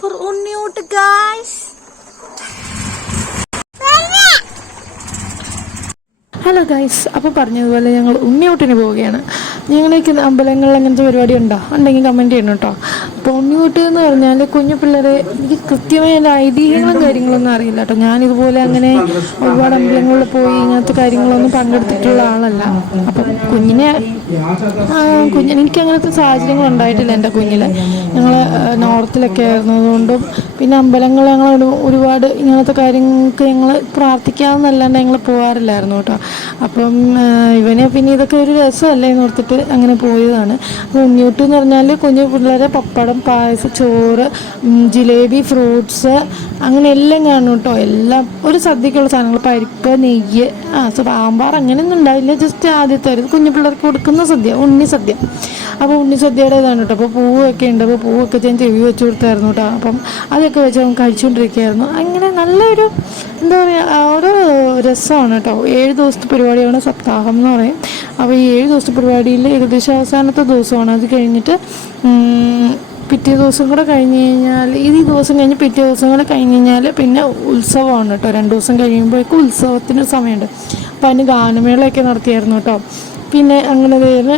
for Unniyut, guys. Hello guys, അപ്പോൾ പറഞ്ഞതുപോലെ ഞങ്ങൾ ഉണ്ണിയൂട്ടിന് പോവുകയാണ്. ഞങ്ങളേക്ക് അമ്പലങ്ങളിൽ അങ്ങനത്തെ പരിപാടി ഉണ്ടെങ്കിൽ കമൻറ്റ് ചെയ്യണം കേട്ടോ. അപ്പോൾ ഉണ്ണിയൂട്ട് എന്ന് പറഞ്ഞാൽ കുഞ്ഞു പിള്ളേരെ, എനിക്ക് കൃത്യമായ എൻ്റെ ഐതിഹ്യങ്ങളും കാര്യങ്ങളൊന്നും അറിയില്ല കേട്ടോ. ഞാനിതുപോലെ അങ്ങനെ ഒരുപാട് അമ്പലങ്ങളിൽ പോയി ഇങ്ങനത്തെ കാര്യങ്ങളൊന്നും പങ്കെടുത്തിട്ടുള്ള ആളല്ല. അപ്പം എനിക്ക് അങ്ങനത്തെ സാഹചര്യങ്ങൾ ഉണ്ടായിട്ടില്ല എൻ്റെ കുഞ്ഞിൽ. ഞങ്ങൾ നോർത്തിലൊക്കെ ആയിരുന്നതുകൊണ്ടും പിന്നെ അമ്പലങ്ങൾ ഞങ്ങൾ ഒരുപാട് ഇങ്ങനത്തെ കാര്യങ്ങൾക്ക് ഞങ്ങൾ പ്രാർത്ഥിക്കാമെന്നല്ലാണ്ട് ഞങ്ങൾ പോകാറില്ലായിരുന്നു കേട്ടോ. അപ്പം ഇവനെ പിന്നെ ഇതൊക്കെ ഒരു രസമല്ലേ എന്ന് ഓർത്തിട്ട് അങ്ങനെ പോയതാണ്. അപ്പോൾ ഉണ്ണിയൂട്ട് എന്ന് പറഞ്ഞാൽ കുഞ്ഞു പിള്ളേരെ പപ്പടം, പായസം, ചോറ്, ജിലേബി, ഫ്രൂട്ട്സ് അങ്ങനെ എല്ലാം കാണും കേട്ടോ. എല്ലാം ഒരു സദ്യക്കുള്ള സാധനങ്ങൾ, പരിപ്പ്, നെയ്യ്, സാമ്പാർ അങ്ങനെയൊന്നും ഉണ്ടാവില്ല. ജസ്റ്റ് ആദ്യത്തെ ഒരു കുഞ്ഞു പിള്ളേർക്ക് കൊടുക്കുന്ന സദ്യ, ഉണ്ണി സദ്യ. അപ്പോൾ ഉണ്ണി സദ്യയുടെ ഇതാണ് കേട്ടോ. അപ്പോൾ പൂവൊക്കെ ഉണ്ട്. അപ്പോൾ പൂവൊക്കെ ഞാൻ ചെവി വെച്ച് കൊടുത്തായിരുന്നു കേട്ടോ. അപ്പം അതൊക്കെ വെച്ച് അവൻ കഴിച്ചുകൊണ്ടിരിക്കുകയായിരുന്നു. അങ്ങനെ നല്ലൊരു എന്താ പറയുക, ഒരു രസമാണ് കേട്ടോ. 7 ദിവസത്തെ പരിപാടിയാണ് സപ്താഹം എന്ന് പറയും. അപ്പോൾ ഈ 7 ദിവസത്തെ പരിപാടിയിൽ ഏകദേശം അവസാനത്തെ ദിവസമാണ്. അത് കഴിഞ്ഞിട്ട് പിറ്റേ ദിവസം കൂടെ കഴിഞ്ഞ് കഴിഞ്ഞാൽ, ഈ ദിവസം കഴിഞ്ഞ് പിറ്റേ ദിവസം കൂടെ കഴിഞ്ഞ് കഴിഞ്ഞാൽ പിന്നെ ഉത്സവമാണ് കേട്ടോ. 2 ദിവസം കഴിയുമ്പോഴേക്കും ഉത്സവത്തിന് സമയമുണ്ട്. അപ്പോൾ അതിന് ഗാനമേളയൊക്കെ നടത്തിയായിരുന്നു കേട്ടോ. പിന്നെ അങ്ങനെ വേറെ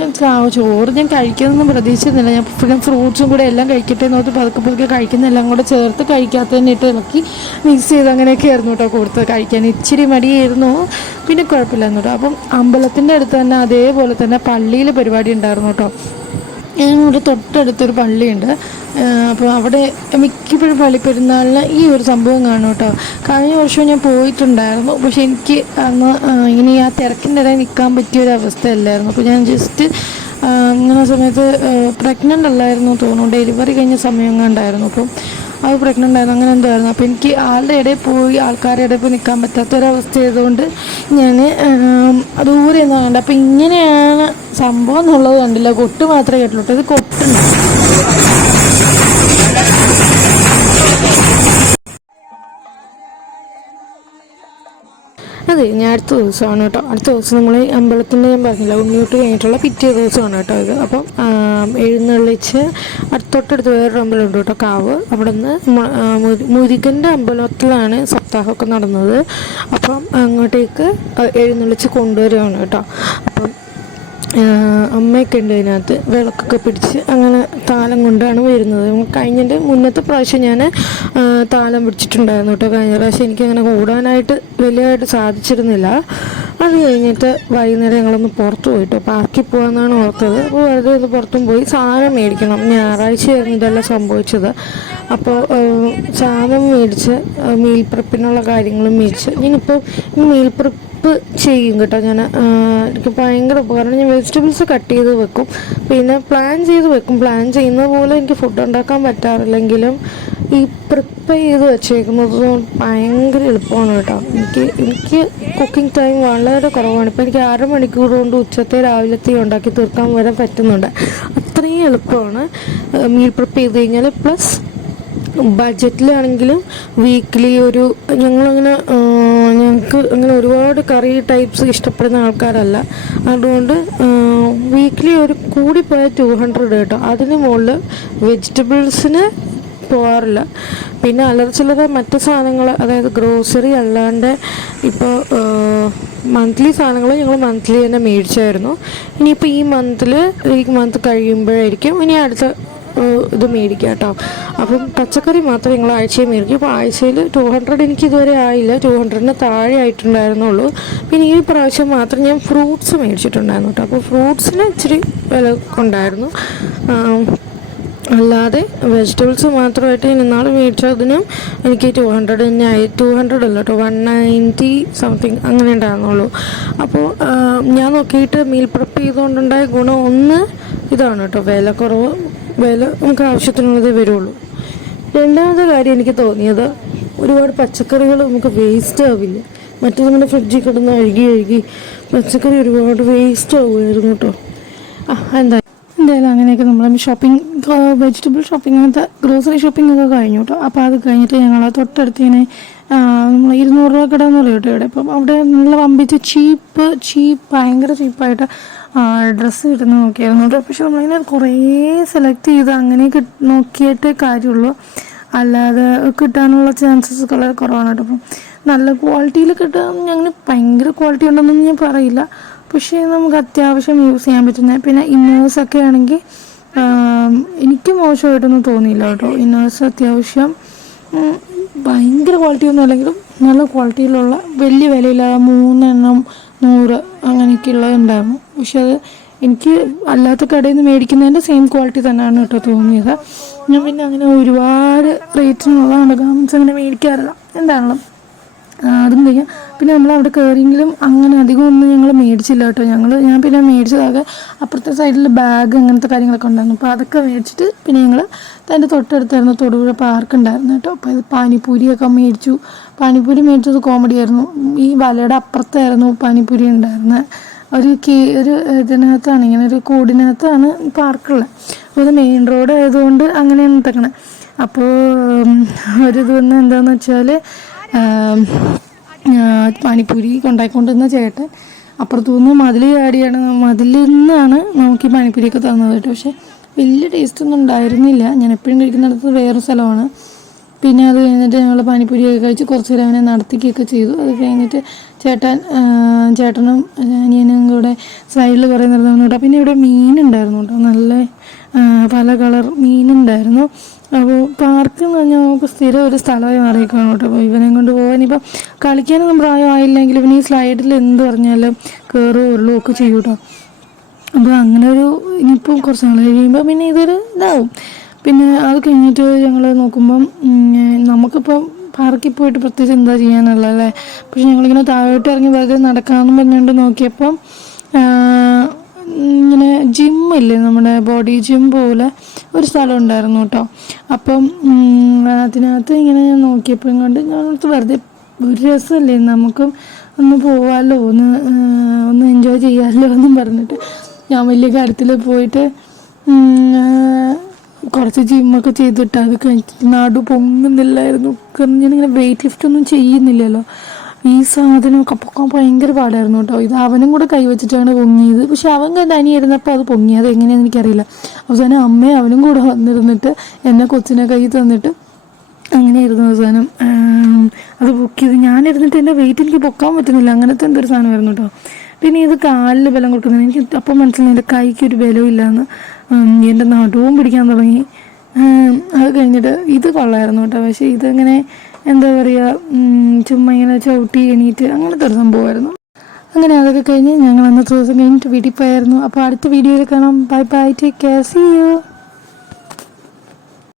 ചോറ് ഞാൻ കഴിക്കുന്നൊന്നും പ്രതീക്ഷിച്ചിരുന്നില്ല. ഞാൻ പിന്നെ ഫ്രൂട്ട്സും കൂടെ എല്ലാം കഴിക്കട്ടെ എന്നോർത്ത് പതുക്കെ കഴിക്കുന്ന എല്ലാം കൂടെ ചേർത്ത് കഴിക്കാത്തതിന് ഇട്ട് ഇളക്കി മിക്സ് ചെയ്ത് അങ്ങനെയൊക്കെ ആയിരുന്നു കേട്ടോ കൊടുത്ത് കഴിക്കാൻ. ഇച്ചിരി മടിയായിരുന്നു, പിന്നെ കുഴപ്പമില്ലായിരുന്നു കേട്ടോ. അപ്പം അമ്പലത്തിൻ്റെ അടുത്ത് തന്നെ അതേപോലെ തന്നെ പള്ളിയിൽ പരിപാടി ഉണ്ടായിരുന്നു കേട്ടോ. ഞങ്ങളുടെ തൊട്ടടുത്തൊരു പള്ളിയുണ്ട്. അപ്പോൾ അവിടെ മിക്കപ്പോഴും പള്ളിപ്പെരുന്നാളിന് ഈ ഒരു സംഭവം കാണും കേട്ടോ. കഴിഞ്ഞ വർഷവും ഞാൻ പോയിട്ടുണ്ടായിരുന്നു. പക്ഷെ എനിക്ക് അന്ന് ഇങ്ങനെ ആ തിരക്കിൻ്റെ ഇടയിൽ നിൽക്കാൻ പറ്റിയൊരവസ്ഥയല്ലായിരുന്നു. അപ്പോൾ ഞാൻ ജസ്റ്റ് ഇങ്ങനെ സമയത്ത് പ്രഗ്നൻ്റ് അല്ലായിരുന്നു തോന്നുന്നു. ഡെലിവറി കഴിഞ്ഞ സമയം കണ്ടായിരുന്നു. അപ്പം അത് പ്രഗ്നൻ്റ് ആയിരുന്നു, അങ്ങനെ എന്തായിരുന്നു. അപ്പോൾ എനിക്ക് ആൾക്കാരുടെ ഇടയിൽ പോയി നിൽക്കാൻ പറ്റാത്തൊരവസ്ഥ ആയതുകൊണ്ട് ഞാൻ ദൂരെ നിന്ന് കണ്ടു. അപ്പോൾ ഇങ്ങനെയാണ് സംഭവം എന്നുള്ളത് കണ്ടില്ല. കൊട്ട് മാത്രമേ കേട്ടുള്ളൂ. ഇത് കൊട്ടുണ്ട്. അതെ, ഞാൻ അടുത്ത ദിവസമാണ് കേട്ടോ. അടുത്ത ദിവസം നമ്മൾ അമ്പലത്തിൻ്റെ ഞാൻ പറഞ്ഞില്ല, ഉണ്ണിയൂട്ട് കഴിഞ്ഞിട്ടുള്ള പിറ്റേ ദിവസമാണ് കേട്ടോ ഇത്. അപ്പം എഴുന്നള്ളിച്ച് തൊട്ടടുത്ത് വേറൊരു അമ്പലമുണ്ട് കേട്ടോ, കാവ്. അവിടെ നിന്ന് മുരുകൻ്റെ അമ്പലത്തിലാണ് സപ്താഹമൊക്കെ നടന്നത്. അപ്പം അങ്ങോട്ടേക്ക് എഴുന്നള്ളിച്ച് കൊണ്ടുവരികയാണ് കേട്ടോ. അപ്പം അമ്മയൊക്കെ ഉണ്ട് അതിനകത്ത്, വിളക്കൊക്കെ പിടിച്ച് അങ്ങനെ താലം കൊണ്ടാണ് വരുന്നത്. കഴിഞ്ഞിട്ട് മുന്നത്തെ പ്രാവശ്യം ഞാൻ താലം പിടിച്ചിട്ടുണ്ടായിരുന്നു കേട്ടോ. കഴിഞ്ഞ പ്രാവശ്യം എനിക്കങ്ങനെ കൂടാനായിട്ട് വലിയതായിട്ട് സാധിച്ചിരുന്നില്ല. അത് കഴിഞ്ഞിട്ട് വൈകുന്നേരം ഞങ്ങളൊന്ന് പുറത്ത് പോയിട്ടോ, പാർക്കിൽ പോകാമെന്നാണ് ഓർത്തത്. അപ്പോൾ വെറുതെ ഒന്ന് പുറത്തും പോയി സാധനം മേടിക്കണം. ഞായറാഴ്ചയായിരുന്നു ഇതെല്ലാം സംഭവിച്ചത്. അപ്പോൾ സാധനം മേടിച്ച് മീൽ പ്രിപ്പിനുള്ള കാര്യങ്ങളും മേടിച്ച് ഞാനിപ്പോൾ മീൽ പ്രിപ്പ് ചെയ്യും കേട്ടോ. എനിക്ക് ഭയങ്കര ഉപകാരമാണ്. ഞാൻ വെജിറ്റബിൾസ് കട്ട് ചെയ്ത് വെക്കും, പിന്നെ പ്ലാൻ ചെയ്ത് വെക്കും. പ്ലാൻ ചെയ്യുന്ന പോലെ എനിക്ക് ഫുഡ് ഉണ്ടാക്കാൻ പറ്റാറില്ലെങ്കിലും ഈ പ്രിപ്പ് ചെയ്ത് വെച്ചേക്കുന്നത് ഭയങ്കര എളുപ്പമാണ് കേട്ടോ. എനിക്ക് കുക്കിംഗ് ടൈം വളരെ കുറവാണ്. ഇപ്പോൾ എനിക്ക് 1/2 മണിക്കൂർ കൊണ്ട് ഉച്ചത്തെ രാവിലത്തെ ഉണ്ടാക്കി തീർക്കാൻ വരെ പറ്റുന്നുണ്ട്. അത്രയും എളുപ്പമാണ് മീൽ പ്രിപ്പ് ചെയ്ത് കഴിഞ്ഞാൽ. പ്ലസ് ബഡ്ജറ്റിലാണെങ്കിലും വീക്ക്ലി ഞങ്ങൾക്ക് അങ്ങനെ ഒരുപാട് കറി ടൈപ്സ് ഇഷ്ടപ്പെടുന്ന ആൾക്കാരല്ല. അതുകൊണ്ട് വീക്ക്ലി ഒരു കൂടിപ്പോയ 200 കേട്ടോ. അതിന് മുകളിൽ വെജിറ്റബിൾസിന് പോകാറില്ല. പിന്നെ അലർച്ചില്ലറ മറ്റ് സാധനങ്ങൾ, അതായത് ഗ്രോസറി അല്ലാണ്ട് ഇപ്പോൾ മന്ത്ലി സാധനങ്ങൾ ഞങ്ങൾ മന്ത്ലി തന്നെ മേടിച്ചായിരുന്നു. ഇനിയിപ്പോൾ ഈ മന്ത് കഴിയുമ്പോഴായിരിക്കും ഇനി അടുത്ത ഇത് മേടിക്കുക കേട്ടോ. അപ്പം പച്ചക്കറി മാത്രം ഞങ്ങൾ ആഴ്ചയിൽ മേടിക്കും. അപ്പോൾ ആഴ്ചയിൽ 200 എനിക്ക് ഇതുവരെ ആയില്ല, 200-ന് താഴെ ആയിട്ടുണ്ടായിരുന്നുള്ളൂ. പിന്നെ ഈ പ്രാവശ്യം മാത്രം ഞാൻ ഫ്രൂട്ട്സ് മേടിച്ചിട്ടുണ്ടായിരുന്നു കേട്ടോ. അപ്പോൾ ഫ്രൂട്ട്സിന് ഇച്ചിരി വില ഉണ്ടായിരുന്നു. അല്ലാതെ വെജിറ്റബിൾസ് മാത്രമായിട്ട് ഇന്നാൾ മേടിച്ചതിനും എനിക്ക് 200 തന്നെ ആയി. 200 അല്ല കേട്ടോ, 190 സംതിങ് അങ്ങനെ ഉണ്ടായിരുന്നുള്ളൂ. അപ്പോൾ ഞാൻ നോക്കിയിട്ട് മീൽ പ്രിപ്പ് ചെയ്തുകൊണ്ടുണ്ടായ ഗുണം ഒന്ന് ഇതാണ് കേട്ടോ, വില നമുക്ക് ആവശ്യത്തിനുള്ളതേ വരുള്ളൂ. രണ്ടാമത്തെ കാര്യം എനിക്ക് തോന്നിയത്, ഒരുപാട് പച്ചക്കറികൾ നമുക്ക് വേസ്റ്റ് ആവില്ല. മറ്റേ നമ്മുടെ ഫ്രിഡ്ജിൽ കിടന്ന് അഴുകി പച്ചക്കറി ഒരുപാട് വേസ്റ്റ് ആവുമായിരുന്നു കേട്ടോ. എന്തായാലും അങ്ങനെയൊക്കെ നമ്മൾ വെജിറ്റബിൾ ഷോപ്പിംഗ്, അങ്ങനത്തെ ഗ്രോസറി ഷോപ്പിംഗ് ഒക്കെ കഴിഞ്ഞു കേട്ടോ. അപ്പോൾ അത് കഴിഞ്ഞിട്ട് ഞങ്ങൾ തൊട്ടടുത്ത് ഇങ്ങനെ നമ്മൾ 200 രൂപ കട എന്ന് പറയും കേട്ടോ ഇവിടെ. അപ്പം അവിടെ നല്ല വമ്പിച്ച് ഭയങ്കര ചീപ്പായിട്ട് ഡ്രസ്സ് കിട്ടുന്ന നോക്കിയായിരുന്നു കേട്ടോ. പക്ഷെ നമ്മളിങ്ങനെ കുറേ സെലക്ട് ചെയ്ത് അങ്ങനെ നോക്കിയിട്ടേ കാര്യമുള്ളൂ. അല്ലാതെ കിട്ടാനുള്ള ചാൻസസ് വളരെ കുറവാണ് കേട്ടോ. അപ്പം നല്ല ക്വാളിറ്റിയിൽ കിട്ടാൻ ഞങ്ങൾ ഭയങ്കര ക്വാളിറ്റി ഉണ്ടെന്നൊന്നും ഞാൻ പറയില്ല, പക്ഷേ നമുക്ക് അത്യാവശ്യം യൂസ് ചെയ്യാൻ പറ്റുന്ന പിന്നെ ഇന്നേഴ്സൊക്കെ ആണെങ്കിൽ എനിക്ക് മോശമായിട്ടൊന്നും തോന്നിയില്ല കേട്ടോ. ഇന്നേഴ്സ് അത്യാവശ്യം ഭയങ്കര ക്വാളിറ്റി ഒന്നും അല്ലെങ്കിലും നല്ല ക്വാളിറ്റിയിലുള്ള വലിയ വിലയില്ലാതെ 3 100 അങ്ങനെയൊക്കെയുള്ളത് ഉണ്ടായിരുന്നു. പക്ഷെ അത് എനിക്ക് അല്ലാത്ത കടയിൽ നിന്ന് മേടിക്കുന്നതിൻ്റെ സെയിം ക്വാളിറ്റി തന്നെയാണ് കേട്ടോ തോന്നിയത്. ഞാൻ പിന്നെ അങ്ങനെ ഒരുപാട് റേറ്റിനുള്ളതാണ് ഗാർമെൻറ്റ്സ് അങ്ങനെ മേടിക്കാറില്ല എന്താണല്ലോ. അതും കഴിയും. പിന്നെ നമ്മൾ അവിടെ കയറിയെങ്കിലും അങ്ങനെ അധികം ഒന്നും ഞങ്ങൾ മേടിച്ചില്ല കേട്ടോ. ഞാൻ പിന്നെ മേടിച്ചതാകെ അപ്പുറത്തെ സൈഡിൽ ബാഗ് അങ്ങനത്തെ കാര്യങ്ങളൊക്കെ ഉണ്ടായിരുന്നു. അപ്പോൾ അതൊക്കെ മേടിച്ചിട്ട് പിന്നെ ഞങ്ങൾ അതിൻ്റെ തൊട്ടടുത്തായിരുന്നു തൊടുപുഴ പാർക്ക് ഉണ്ടായിരുന്നു കേട്ടോ. അപ്പോൾ ഇത് പാനിപ്പൂരിയൊക്കെ മേടിച്ചു. പാനിപ്പൂരി മേടിച്ചത് കോമഡി ആയിരുന്നു. ഈ വലയുടെ അപ്പുറത്തായിരുന്നു പാനിപ്പൂരി ഉണ്ടായിരുന്നത്. ഒരു ഇതിനകത്താണ്, ഇങ്ങനെ ഒരു കൂടിനകത്താണ് പാർക്കുള്ളത്. അപ്പോൾ ഇത് മെയിൻ റോഡ് ആയതുകൊണ്ട് അങ്ങനെയാണ് ഇട്ടേക്കണേ. അപ്പോൾ ഒരിത് വന്ന് എന്താണെന്ന് വെച്ചാൽ പാനിപ്പൂരി കൊണ്ടായിക്കൊണ്ടിരുന്ന ചേട്ടൻ അപ്പുറത്തുനിന്ന് മതിൽ ചാടിയാണ്, മതിലിൽ നിന്നാണ് നമുക്ക് ഈ പാനിപ്പൂരിയൊക്കെ തന്നത് കേട്ടോ. പക്ഷേ വലിയ ടേസ്റ്റൊന്നും ഉണ്ടായിരുന്നില്ല. ഞാൻ എപ്പോഴും കഴിക്കുന്നിടത്ത് വേറൊരു സ്ഥലമാണ്. പിന്നെ അത് കഴിഞ്ഞിട്ട് ഞങ്ങൾ പാനിപ്പൂരിയൊക്കെ കഴിച്ച് കുറച്ച് നേരം അവനെ നടത്തിക്കുകയൊക്കെ ചെയ്തു. അത് കഴിഞ്ഞിട്ട് ചേട്ടനും അനിയനും കൂടെ സൈഡിൽ കുറേ നിർന്നു കേട്ടോ. പിന്നെ ഇവിടെ മീനുണ്ടായിരുന്നു കേട്ടോ, നല്ല പല കളർ മീനുണ്ടായിരുന്നു. അപ്പോൾ പാർക്ക് എന്ന് പറഞ്ഞാൽ നമുക്ക് സ്ഥിരം ഒരു സ്ഥലമായി മാറിയേക്കാണ് കേട്ടോ. അപ്പോൾ ഇവനെ കൊണ്ട് പോകാൻ ഇപ്പം കളിക്കാനൊന്നും പ്രായമായില്ലെങ്കിൽ ഇവന് ഈ സ്ലൈഡിൽ എന്ത് പറഞ്ഞാലും കയറുകയും ഉരുളും ഒക്കെ ചെയ്യും കേട്ടോ. അപ്പോൾ അങ്ങനെ ഒരു ഇനിയിപ്പോൾ കുറച്ച് നാൾ കഴിയുമ്പോൾ പിന്നെ ഇതൊരു ഇതാവും. പിന്നെ അത് കഴിഞ്ഞിട്ട് ഞങ്ങൾ നോക്കുമ്പം നമുക്കിപ്പം പാർക്കിൽ പോയിട്ട് പ്രത്യേകിച്ച് എന്താ ചെയ്യാനുള്ളതല്ലേ. പക്ഷെ ഞങ്ങളിങ്ങനെ താഴോട്ട് ഇറങ്ങി വെറുതെ നടക്കാമെന്ന് പറഞ്ഞുകൊണ്ട് നോക്കിയപ്പം ഇങ്ങനെ ജിമ്മില്ലേ, നമ്മുടെ ബോഡി ജിം പോലെ ഒരു സ്ഥലം ഉണ്ടായിരുന്നു കേട്ടോ. അപ്പം അതിനകത്ത് ഇങ്ങനെ ഞാൻ നോക്കിയപ്പോഴും കൊണ്ട് ഞങ്ങൾക്ക് വെറുതെ ഒരു രസമല്ലേ, നമുക്കും ഒന്ന് പോവാമല്ലോ, ഒന്ന് എൻജോയ് ചെയ്യാമല്ലോ എന്നും പറഞ്ഞിട്ട് ഞാൻ വലിയ കാര്യത്തിൽ പോയിട്ട് കുറച്ച് ജിമ്മൊക്കെ ചെയ്തിട്ട് അത് കഴിഞ്ഞിട്ട് നടു പൊങ്ങുന്നില്ലായിരുന്നു. കാരണം ഞാനിങ്ങനെ വെയിറ്റ് ലിഫ്റ്റ് ഒന്നും ചെയ്യുന്നില്ലല്ലോ. ഈ സാധനമൊക്കെ പൊക്കാൻ ഭയങ്കര പാടായിരുന്നു കേട്ടോ. ഇത് അവനും കൂടെ കൈവച്ചിട്ടാണ് പൊങ്ങിയത്. പക്ഷെ അവൻ തനിയായിരുന്നപ്പോൾ അത് പൊങ്ങിയത് എങ്ങനെയാണെന്ന് എനിക്കറിയില്ല. അവസാനം അമ്മയും അവനും കൂടെ വന്നിരുന്നിട്ട് എന്നെ കൊച്ചിനെ കൈ തന്നിട്ട് അങ്ങനെയായിരുന്നു അവസാനം അത് പൊക്കിയത്. ഞാനിരുന്നിട്ട് എൻ്റെ വെയിറ്റ് എനിക്ക് പൊക്കാൻ പറ്റുന്നില്ല, അങ്ങനത്തെ എന്തൊരു സാധനമായിരുന്നു കേട്ടോ. പിന്നെ ഇത് കാലിൽ ബലം കൊടുക്കുന്നത് എനിക്ക് അപ്പം മനസ്സിലായി എൻ്റെ കൈക്ക് ഒരു ബലമില്ലാന്ന്. എൻ്റെ നടുവും പിടിക്കാൻ തുടങ്ങി. അത് കഴിഞ്ഞിട്ട് ഇത് കൊള്ളായിരുന്നു കേട്ടോ. പക്ഷേ ഇതങ്ങനെ എന്താ പറയുക, ചുമ്മാ ഇങ്ങനെ ചവിട്ടി എണീറ്റ് അങ്ങനത്തെ ഒരു സംഭവമായിരുന്നു. അങ്ങനെ അതൊക്കെ കഴിഞ്ഞ് ഞങ്ങൾ അന്നത്തെ ദിവസം കഴിഞ്ഞിട്ട് വീട്ടിൽ പോയായിരുന്നു. അപ്പോൾ അടുത്ത വീഡിയോയിൽ കാണാം. Bye bye, take care, see U.